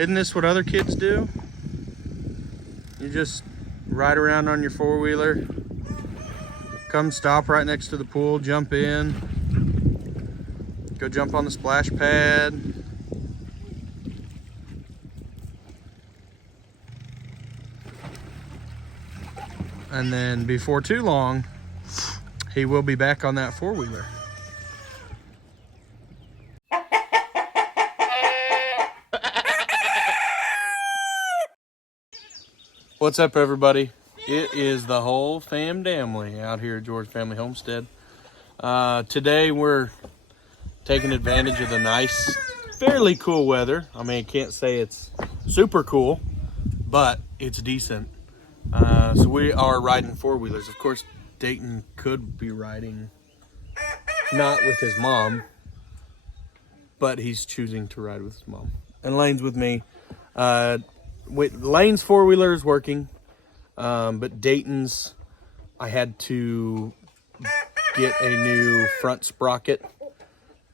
Isn't this what other kids do? You just ride around on your four-wheeler, come stop right next to the pool, jump in, go jump on the splash pad. And then before too long, he will be back on that four-wheeler. What's up, everybody? It is the whole family out here at George Family Homestead. Today we're taking advantage of the nice, fairly cool weather. I mean, I can't say it's super cool, but it's decent. So we are riding four-wheelers. Of course, Dayton could be riding not with his mom, but he's choosing to ride with his mom. And Lane's with me. Lane's four-wheeler is working, but Dayton's, I had to get a new front sprocket,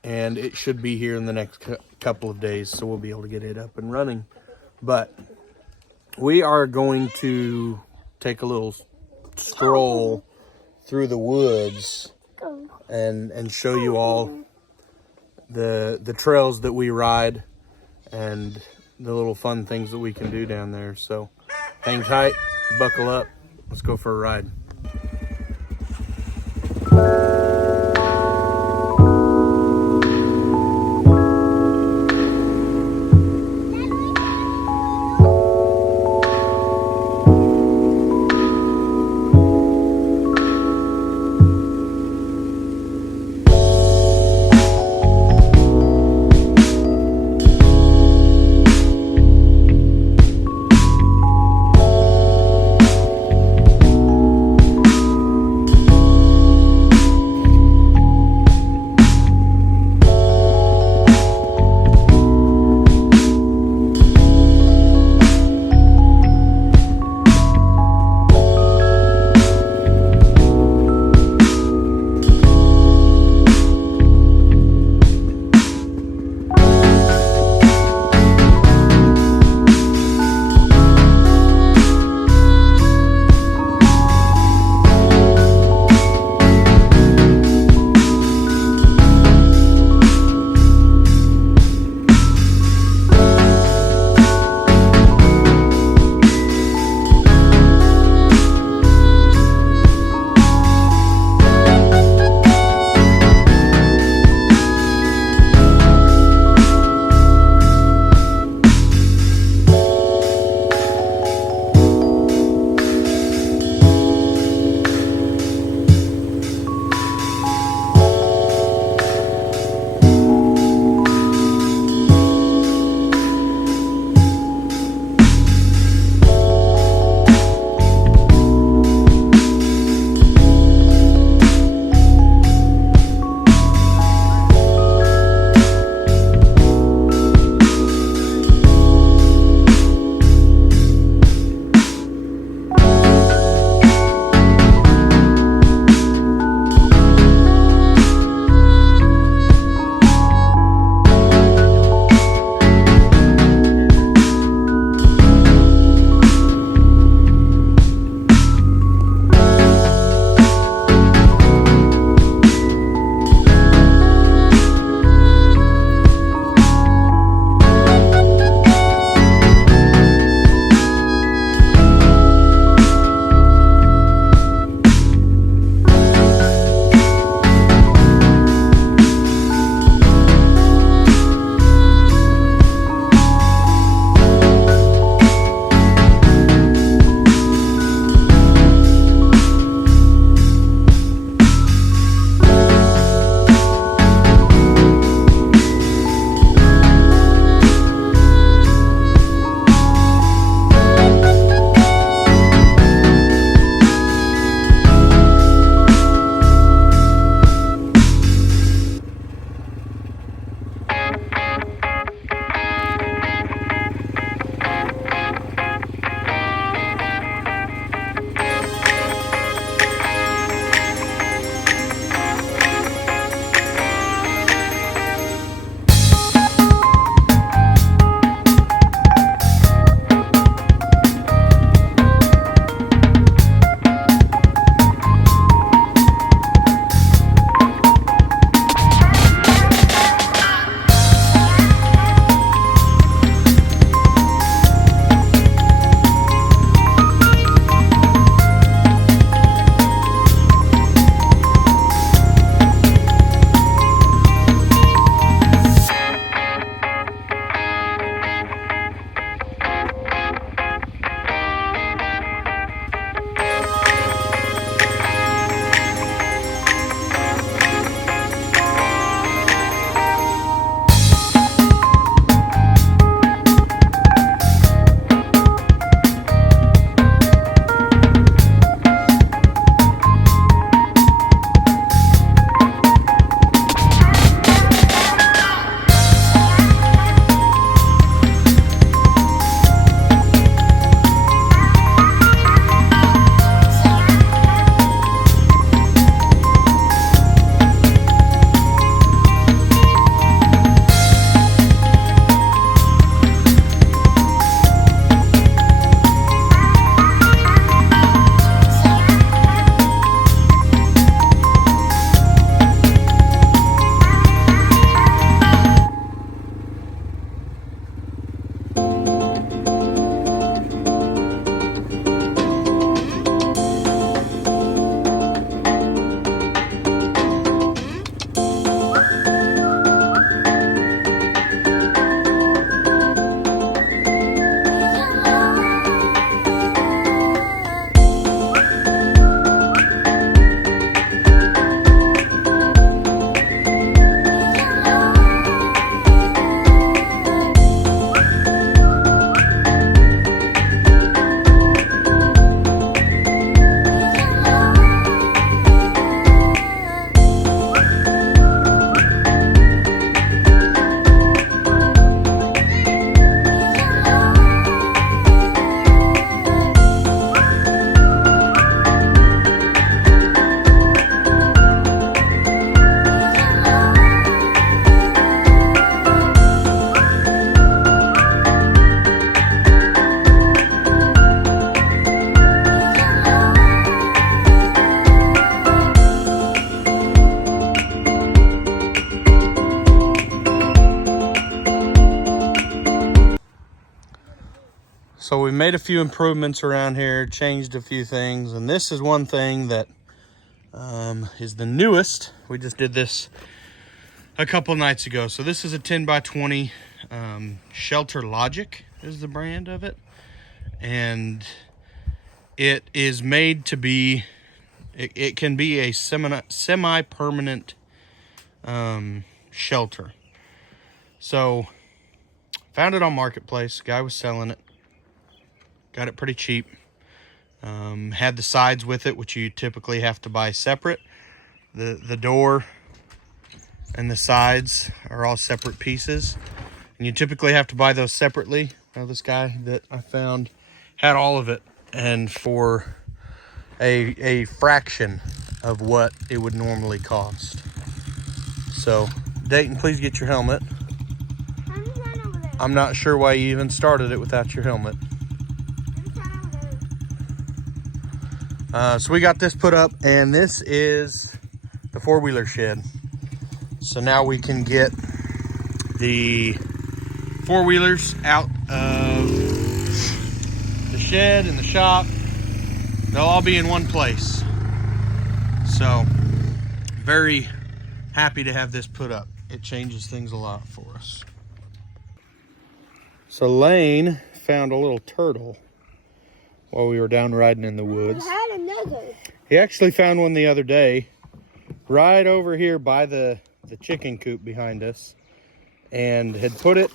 and it should be here in the next couple of days, so we'll be able to get it up and running. But we are going to take a little stroll through the woods and show you all the trails that we ride and the little fun things that we can do down there. So hang tight, buckle up, let's go for a ride. So we made a few improvements around here, changed a few things, and this is one thing that is the newest. We just did this a couple nights ago. So this is a 10 by 20 Shelter Logic is the brand of it, and it is made to be, it can be a semi-permanent shelter. So found it on Marketplace. Guy was selling it. Got it pretty cheap. Had the sides with it, which you typically have to buy separate. The door and the sides are all separate pieces, and you typically have to buy those separately. Now, this guy that I found had all of it, and for a fraction of what it would normally cost. So, Dayton, please get your helmet. I'm not sure why you even started it without your helmet. So we got this put up, and this is the four-wheeler shed. So now we can get the four-wheelers out of the shed and the shop. They'll all be in one place. So very happy to have this put up. It changes things a lot for us. So Lane found a little turtle while we were down riding in the woods. We had another. He actually found one the other day right over here by the chicken coop behind us, and had put it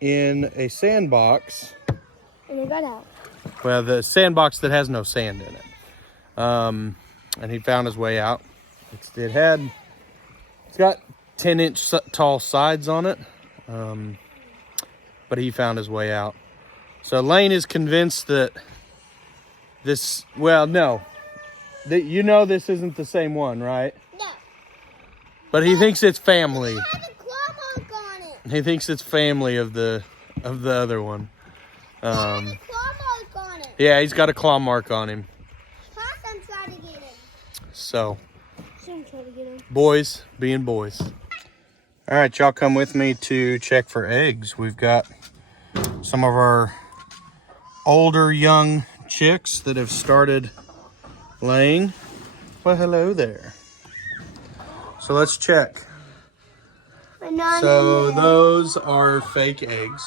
in a sandbox. And it got out. Well, the sandbox that has no sand in it. And he found his way out. It's got 10-inch tall sides on it, but he found his way out. So Lane is convinced that this, well, no, that you know this isn't the same one, right? No. But he thinks it's family. It has a claw mark on it. He thinks it's family of the other one. It has a claw mark on it. Yeah, he's got a claw mark on him. Plus, I'm trying to get him. So, I'm trying to get him. boys being boys. All right, y'all come with me to check for eggs. We've got some of our older young chicks that have started laying. Well, hello there. So let's check. So those are fake eggs,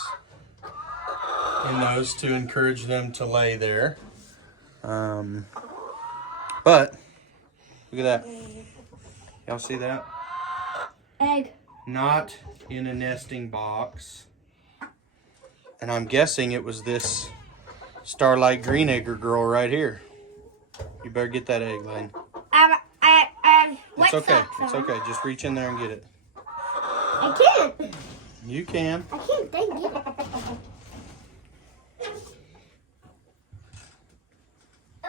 and those to encourage them to lay there. But look at that. Y'all see that? Egg. Not in a nesting box. And I'm guessing it was this Starlight Green Egger girl right here. You better get that egg, Lane. It's okay. It's okay. Just reach in there and get it. I can't. You can. I can't. They get it.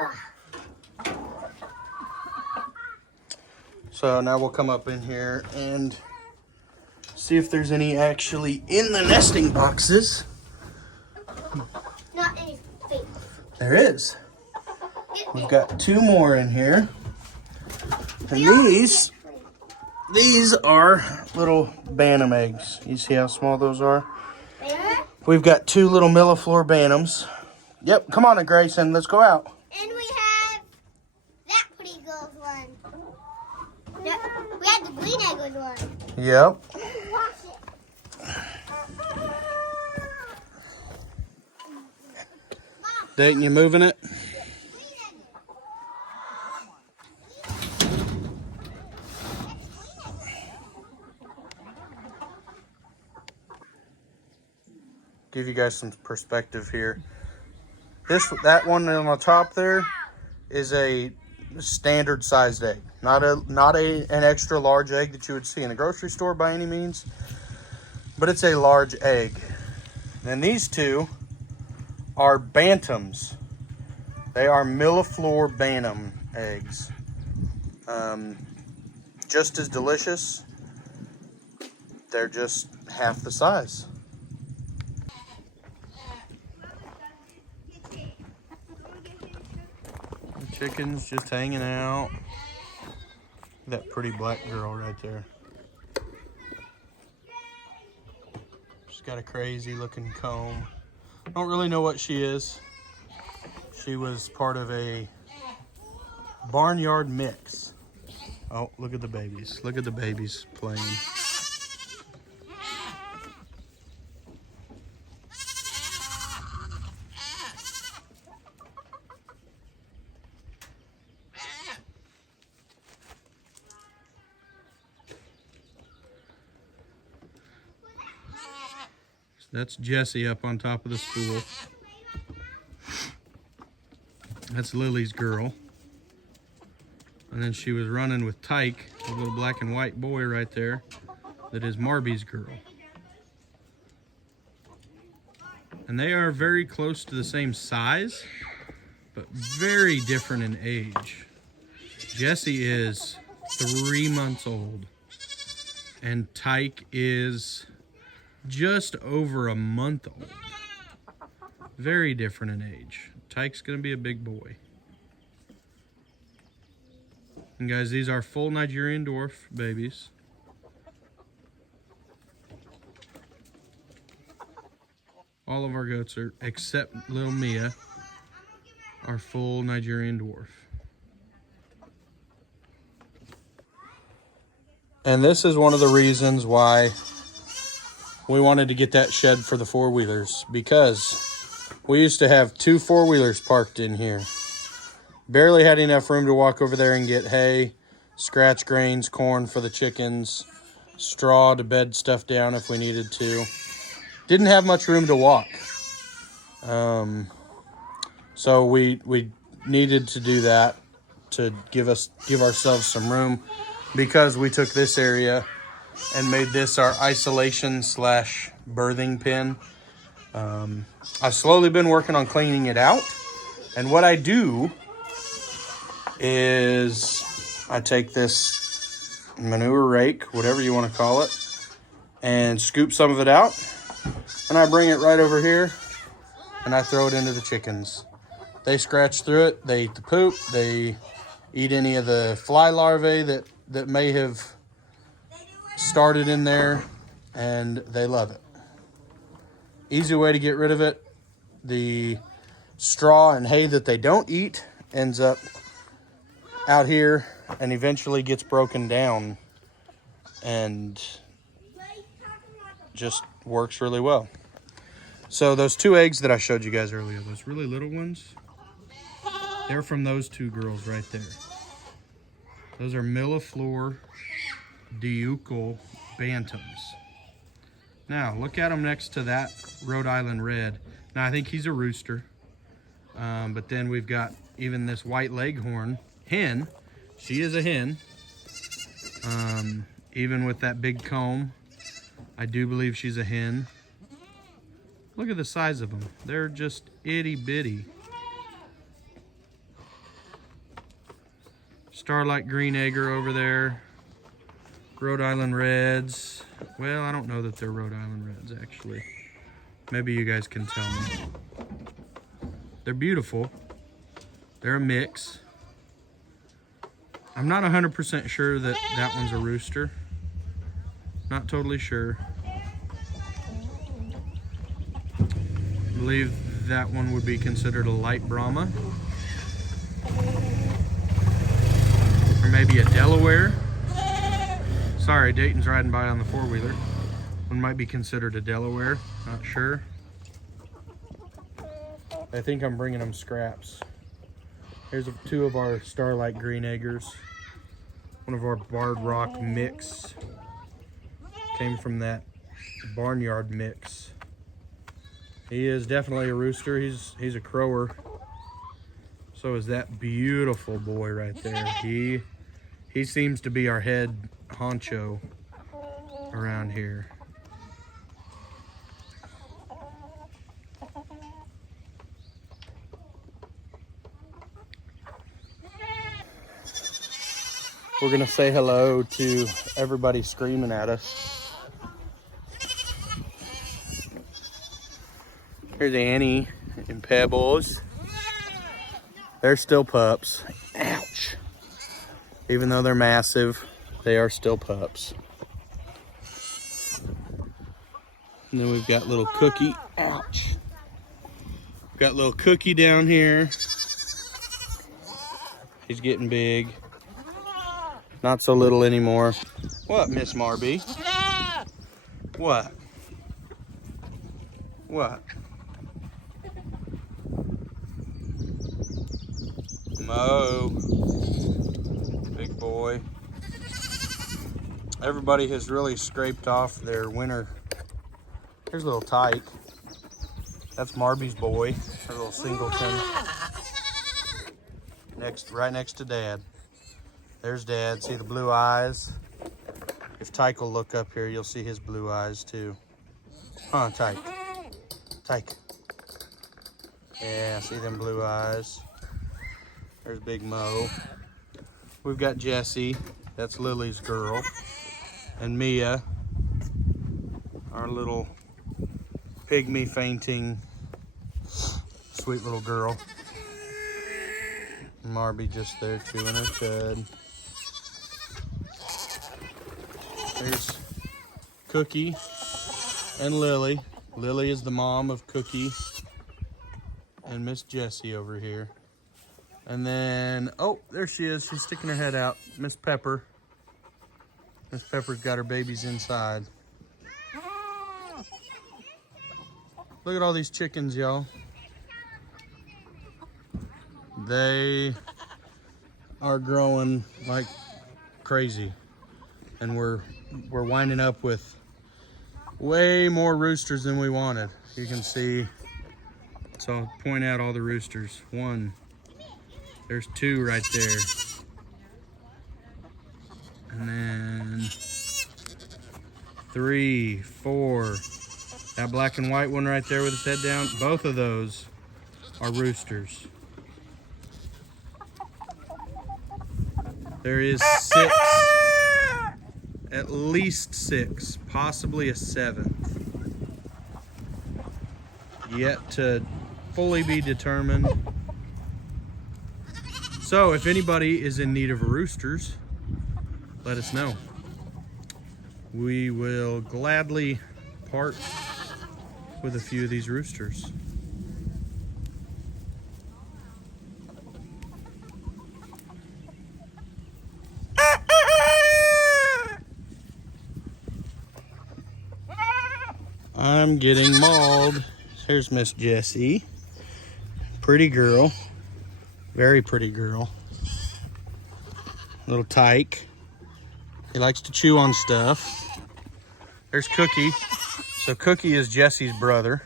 So now we'll come up in here and see if there's any actually in the nesting boxes. Not any fake. There is. We've got 2 more in here. And these are little Bantam eggs. You see how small those are? We've got 2 little milliflor Bantams. Yep, come on, Grayson, let's go out. And we have that pretty girl's one. Yep. We had the green egg one. Yep. Wash it. Dayton, you moving it? Give you guys some perspective here. That one on the top there is a standard sized egg, not an extra large egg that you would see in a grocery store by any means, but it's a large egg. Then these 2 are Bantams. They are milliflor Bantam eggs. Just as delicious. They're just half the size. Chickens just hanging out. That pretty black girl right there. She's got a crazy looking comb. Don't really know what she is. She was part of a barnyard mix. Oh, look at the babies. Look at the babies playing. That's Jessie up on top of the stool. That's Lily's girl. And then she was running with Tyke, a little black and white boy right there. That is Marby's girl. And they are very close to the same size, but very different in age. Jessie is 3 months old, and Tyke is just over a month old. Very different in age. Tyke's gonna be a big boy. And guys, these are full Nigerian dwarf babies. All of our goats are, except little Mia, are full Nigerian dwarf. And this is one of the reasons why we wanted to get that shed for the four-wheelers, because we used to have 2 four-wheelers parked in here. Barely had enough room to walk over there and get hay, scratch grains, corn for the chickens, straw to bed stuff down if we needed to. Didn't have much room to walk. So we needed to do that to give ourselves some room, because we took this area and made this our isolation / birthing pen. I've slowly been working on cleaning it out. And what I do is I take this manure rake, whatever you want to call it, and scoop some of it out. And I bring it right over here and I throw it into the chickens. They scratch through it. They eat the poop. They eat any of the fly larvae that may have started in there, and they love it. Easy way to get rid of it. The straw and hay that they don't eat ends up out here and eventually gets broken down and just works really well. So those 2 eggs that I showed you guys earlier, those really little ones, they're from those 2 girls right there. Those are Millefleur Diucal Bantams. Now, look at them next to that Rhode Island Red. Now, I think he's a rooster. But then we've got even this white leghorn hen. She is a hen. Even with that big comb, I do believe she's a hen. Look at the size of them. They're just itty bitty. Starlight Green Egger over there. Rhode Island Reds. Well, I don't know that they're Rhode Island Reds, actually. Maybe you guys can tell me. They're beautiful. They're a mix. I'm not 100% sure that that one's a rooster. Not totally sure. I believe that one would be considered a light Brahma. Or maybe a Delaware. Sorry, Dayton's riding by on the four-wheeler. One might be considered a Delaware, not sure. I think I'm bringing them scraps. Here's 2 of our Starlight Green Eggers. One of our Barred Rock mix. Came from that barnyard mix. He is definitely a rooster. He's a crower. So is that beautiful boy right there. He seems to be our head honcho around here. We're gonna say hello to everybody screaming at us. Here's Annie and Pebbles. They're still pups. Ouch. Even though they're massive, they are still pups. And then we've got little Cookie. Ouch. Got little Cookie down here. He's getting big. Not so little anymore. What, Miss Marby? What? What? Mo. Big boy. Everybody has really scraped off their winter. Here's a little Tyke. That's Marby's boy. Her little singleton. Right next to Dad. There's Dad. See the blue eyes? If Tyke will look up here, you'll see his blue eyes too. Huh, Tyke? Tyke. Yeah, see them blue eyes? There's Big Mo. We've got Jessie. That's Lily's girl. And Mia, our little pygmy fainting, sweet little girl. Marby just there chewing her cud. There's Cookie and Lily. Lily is the mom of Cookie and Miss Jessie over here. And then, oh, there she is. She's sticking her head out. Miss Pepper. Miss Pepper's got her babies inside. Look at all these chickens, y'all. They are growing like crazy. And we're winding up with way more roosters than we wanted. You can see, so I'll point out all the roosters. One, there's two right there. And then 3, 4, that black and white one right there with his head down, both of those are roosters. There is 6, at least 6, possibly a 7th. Yet to fully be determined. So if anybody is in need of roosters, let us know. We will gladly part with a few of these roosters. I'm getting mauled. Here's Miss Jessie. Pretty girl. Very pretty girl. Little Tyke. He likes to chew on stuff. There's Cookie. So Cookie is Jessie's brother.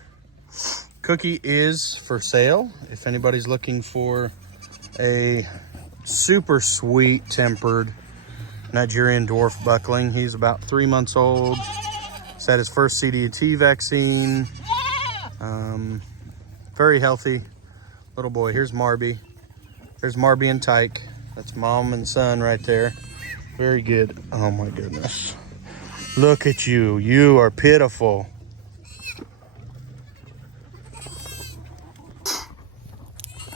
Cookie is for sale. If anybody's looking for a super sweet tempered Nigerian dwarf buckling. He's about 3 months old. He's had his first CDT vaccine. Very healthy little boy. Here's Marby. There's Marby and Tyke. That's mom and son right there. Very good. Oh my goodness. Look at you. You are pitiful.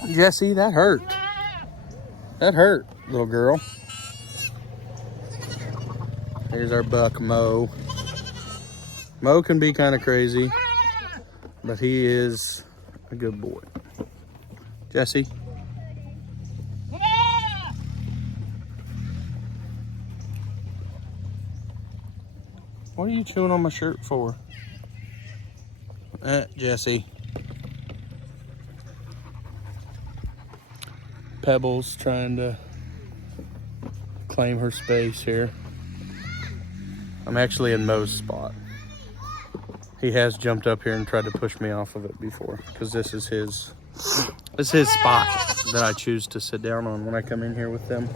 Jessie, that hurt. That hurt, little girl. Here's our buck, Mo. Mo can be kind of crazy, but he is a good boy. Jessie. What are you chewing on my shirt for? Jessie. Pebbles trying to claim her space here. I'm actually in Mo's spot. He has jumped up here and tried to push me off of it before, because this is his spot that I choose to sit down on when I come in here with them.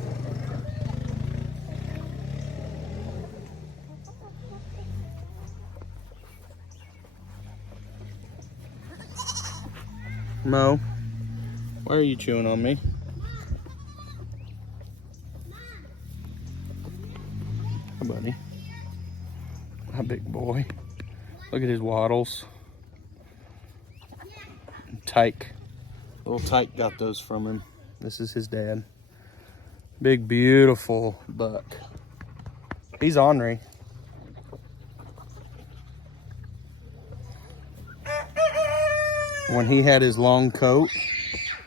Mo, why are you chewing on me? Hi, buddy. Hi, big boy. Look at his waddles. Tyke. Little Tyke got those from him. This is his dad. Big, beautiful buck. He's ornery. When he had his long coat,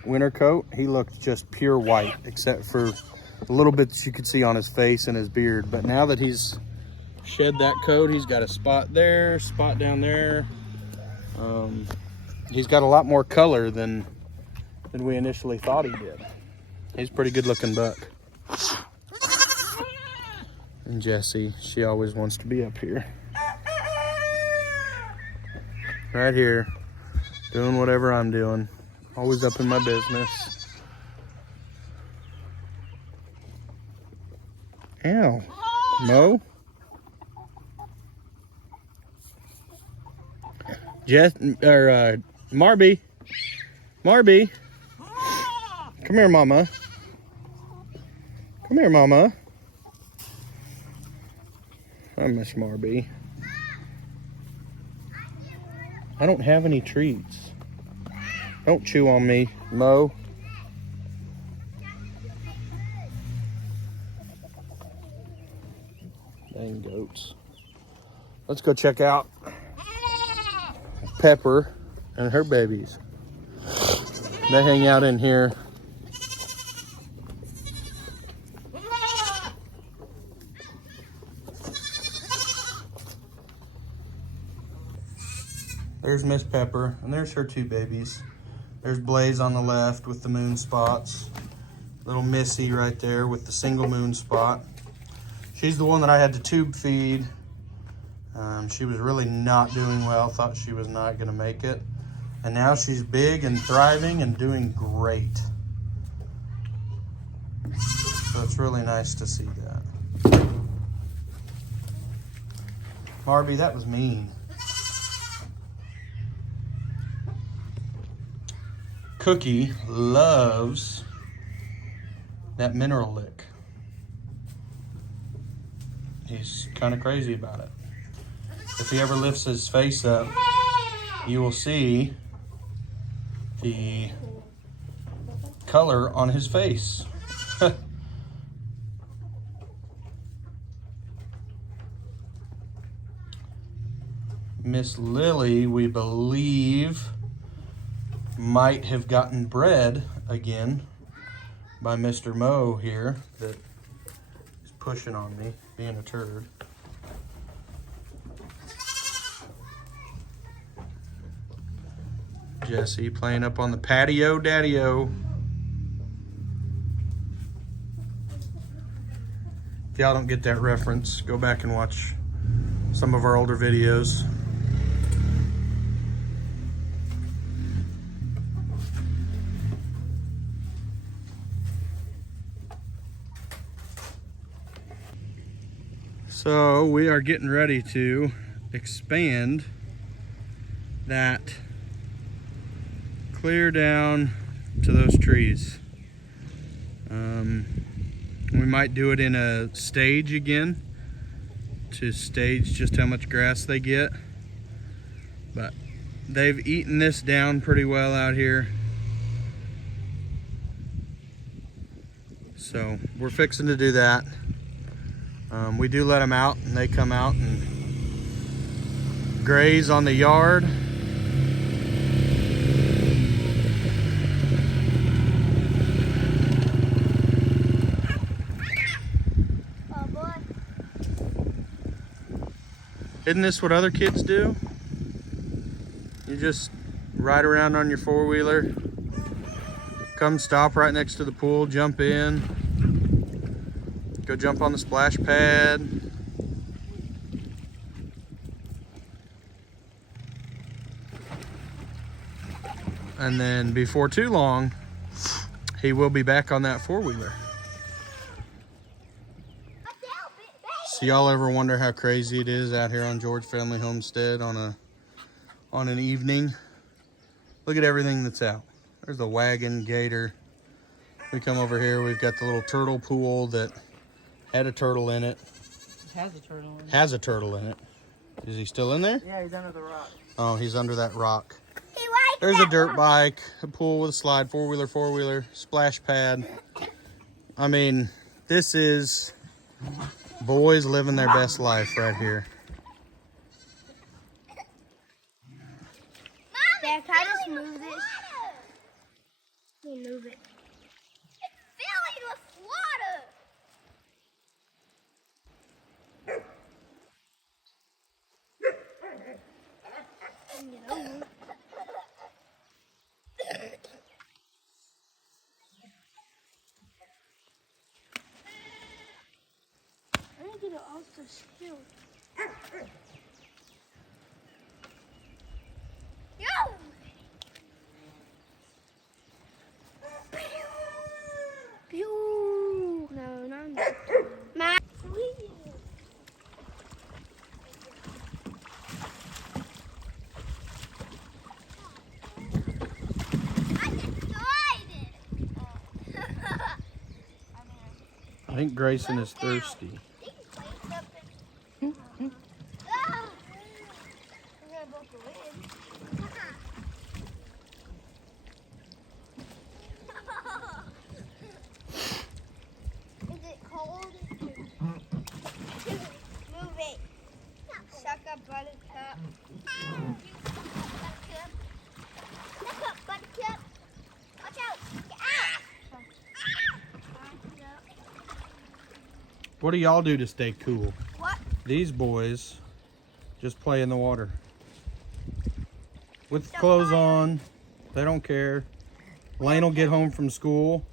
winter coat, he looked just pure white, except for a little bit that you could see on his face and his beard. But now that he's shed that coat, he's got a spot there, spot down there. He's got a lot more color than we initially thought he did. He's a pretty good looking buck. And Jessie, she always wants to be up here. Right here, doing whatever I'm doing. Always up in my business. Ow, Mo. Marby. Marby. Come here, Mama. Come here, Mama. I miss Marby. I don't have any treats. Don't chew on me, Mo. Dang goats. Let's go check out Pepper and her babies. They hang out in here. There's Miss Pepper, and there's her two babies. There's Blaze on the left with the moon spots. Little Missy right there with the single moon spot. She's the one that I had to tube feed. She was really not doing well, thought she was not gonna make it. And now she's big and thriving and doing great. So it's really nice to see that. Marby, that was mean. Cookie loves that mineral lick. He's kind of crazy about it. If he ever lifts his face up, you will see the color on his face. Miss Lily, we believe, might have gotten bred again by Mr. Mo here that is pushing on me, being a turd. Jessie playing up on the patio, daddy-o. If y'all don't get that reference, go back and watch some of our older videos. So we are getting ready to expand that clear down to those trees. We might do it in a stage again to stage just how much grass they get, but they've eaten this down pretty well out here. So we're fixing to do that. We do let them out and they come out and graze on the yard. Oh boy. Isn't this what other kids do? You just ride around on your four-wheeler, come stop right next to the pool, jump in, go jump on the splash pad. And then before too long, he will be back on that four-wheeler. So y'all ever wonder how crazy it is out here on George Family Homestead on an evening? Look at everything that's out. There's a wagon, gator. We come over here, we've got the little turtle pool that had a turtle in it. Has a turtle in it. Has a turtle in it. Is he still in there? Yeah, he's under the rock. Oh, he's under that rock. He likes There's that a dirt rock. bike, a pool with a slide, four-wheeler, splash pad. I mean, this is boys living their best life right here. Dad, can I just move this? Let me move it. It's filling with water. Get over. I need to get it off the skill. Yo! Pew! No, no. My. I think Grayson is thirsty. Is it cold? Move it. Suck up, buttercup. Buttercup. Suck up, buttercup. Watch out. Get out. What do y'all do to stay cool? What? These boys just play in the water. With clothes on, they don't care. Lane will get home from school.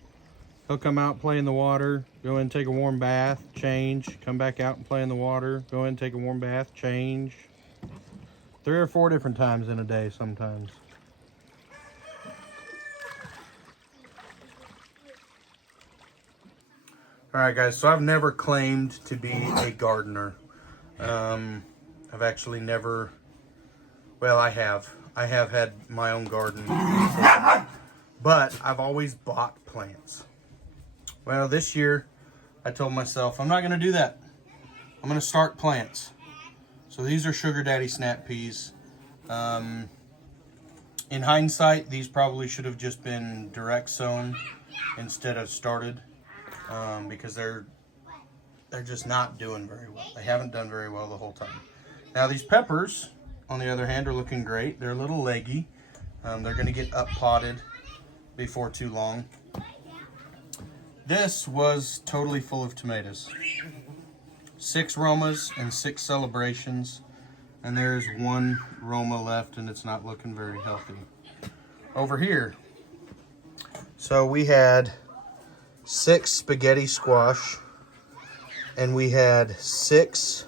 He'll come out, play in the water, go in, take a warm bath, change, come back out and play in the water, go in, take a warm bath, change. 3 or 4 different times in a day sometimes. All right, guys, so I've never claimed to be a gardener. I've actually never, well, I have had my own garden before, but I've always bought plants. Well, this year I told myself I'm not going to do that. I'm going to start plants. So these are Sugar Daddy snap peas. In hindsight, these probably should have just been direct sown instead of started. Because they're just not doing very well. They haven't done very well the whole time. Now these peppers, on the other hand, are looking great. They're a little leggy. They're going to get up potted before too long. This was totally full of tomatoes. 6 Romas and 6 celebrations, and there's 1 Roma left, and it's not looking very healthy. Over here, so we had 6 spaghetti squash, and we had 6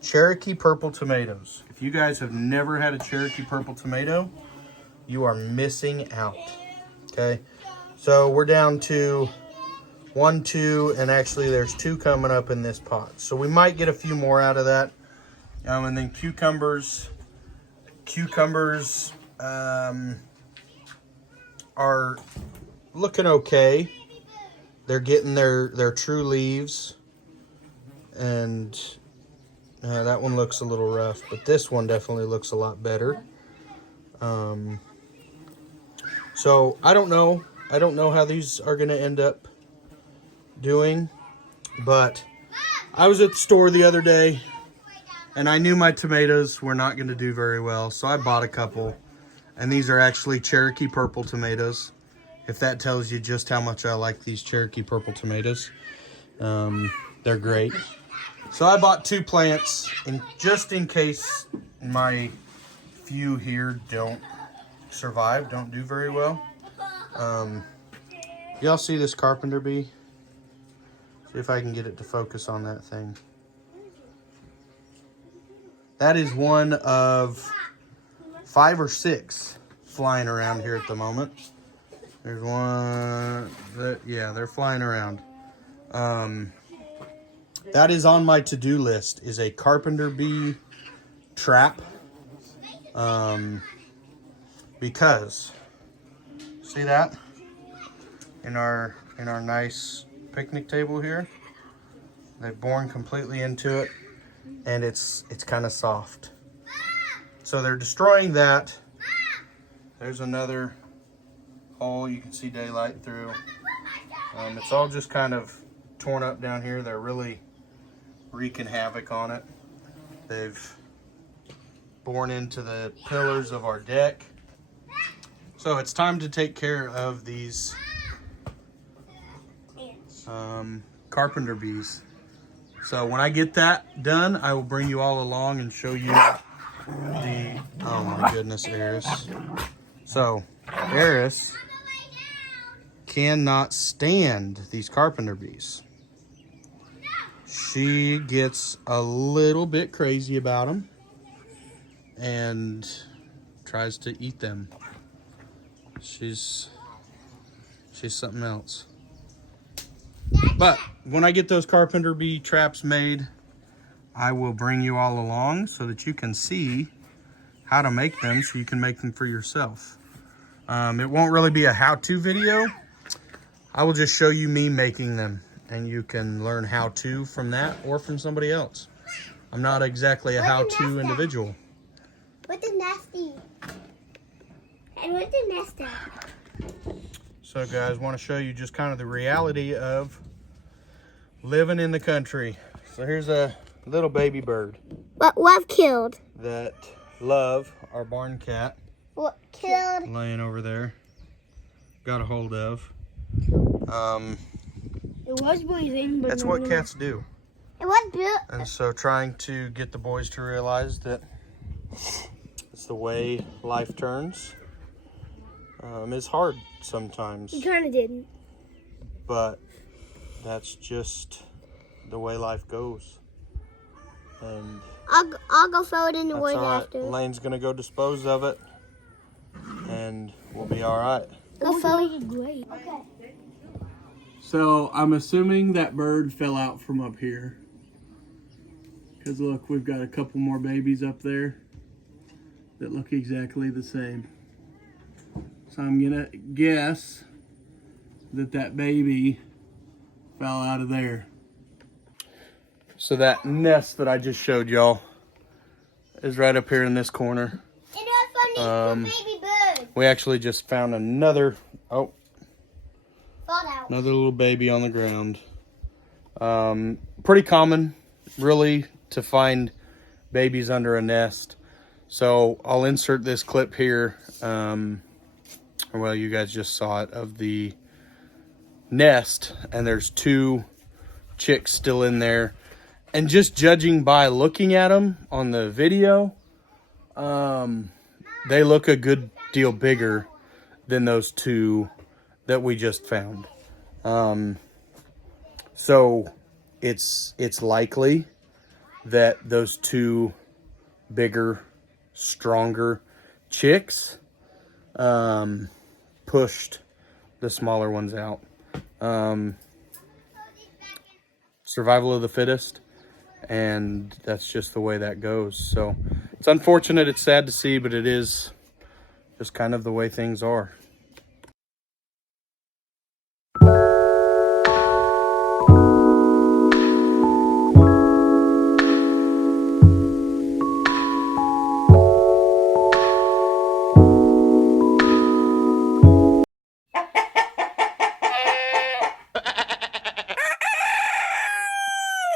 Cherokee purple tomatoes. If you guys have never had a Cherokee purple tomato, you are missing out. Okay, so we're down to 1, 2, and actually there's 2 coming up in this pot. So we might get a few more out of that. And then cucumbers are looking okay. They're getting their true leaves, and that one looks a little rough, but this one definitely looks a lot better. So I don't know how these are going to end up doing, but I was at the store the other day, and I knew my tomatoes were not going to do very well, so I bought a couple, and these are actually Cherokee purple tomatoes. If that tells you just how much I like these Cherokee purple tomatoes. They're great. So I bought 2 plants, and just in case my few here don't survive, don't do very well. Y'all see this carpenter bee? See if I can get it to focus on that thing. That is one of 5 or 6 flying around here at the moment. There's one that, yeah, they're flying around. That is on my to-do list, is a carpenter bee trap. Because, see that? In our nice picnic table here, they've born completely into it, and it's kind of soft. So they're destroying that. There's another hole you can see daylight through. It's all just kind of torn up down here. They're really wreaking havoc on it. They've born into the pillars of our deck. So it's time to take care of these carpenter bees. So when I get that done, I will bring you all along and show you the, oh my goodness, Eris. So Eris cannot stand these carpenter bees. She gets a little bit crazy about them and tries to eat them. She's something else. But when I get those carpenter bee traps made, I will bring you all along so that you can see how to make them, so you can make them for yourself. It won't really be a how-to video. I will just show you me making them, and you can learn how to from that or from somebody else. I'm not exactly a how-to individual. What's the nasty? And where's the nest at? So guys, want to show you just kind of the reality of living in the country. So here's a little baby bird. What Love killed? That Love, our barn cat, What killed? laying over there, got a hold of. It was breathing, but That's what cats do. It was built. And so trying to get the boys to realize that it's the way life turns is hard sometimes. You kind of didn't. But that's just the way life goes. And I'll go throw it in the that's woods all right. after. Elaine's gonna go dispose of it, and we'll be all right. Go throw it. Great. Okay. So I'm assuming that bird fell out from up here. Because look, we've got a couple more babies up there that look exactly the same. So I'm gonna guess that baby fell out of there. So that nest that I just showed y'all is right up here in this corner. It was from these two baby birds. We actually just found another, Fall out. another little baby on the ground. Pretty common, really, to find babies under a nest. So I'll insert this clip here. Well, you guys just saw it, of the nest, and there's 2 chicks still in there. And just judging by looking at them on the video, they look a good deal bigger than those 2 that we just found. So it's likely that those 2 bigger, stronger chicks pushed the smaller ones out. Survival of the fittest, and that's just the way that goes. So it's unfortunate, it's sad to see, but it is just kind of the way things are.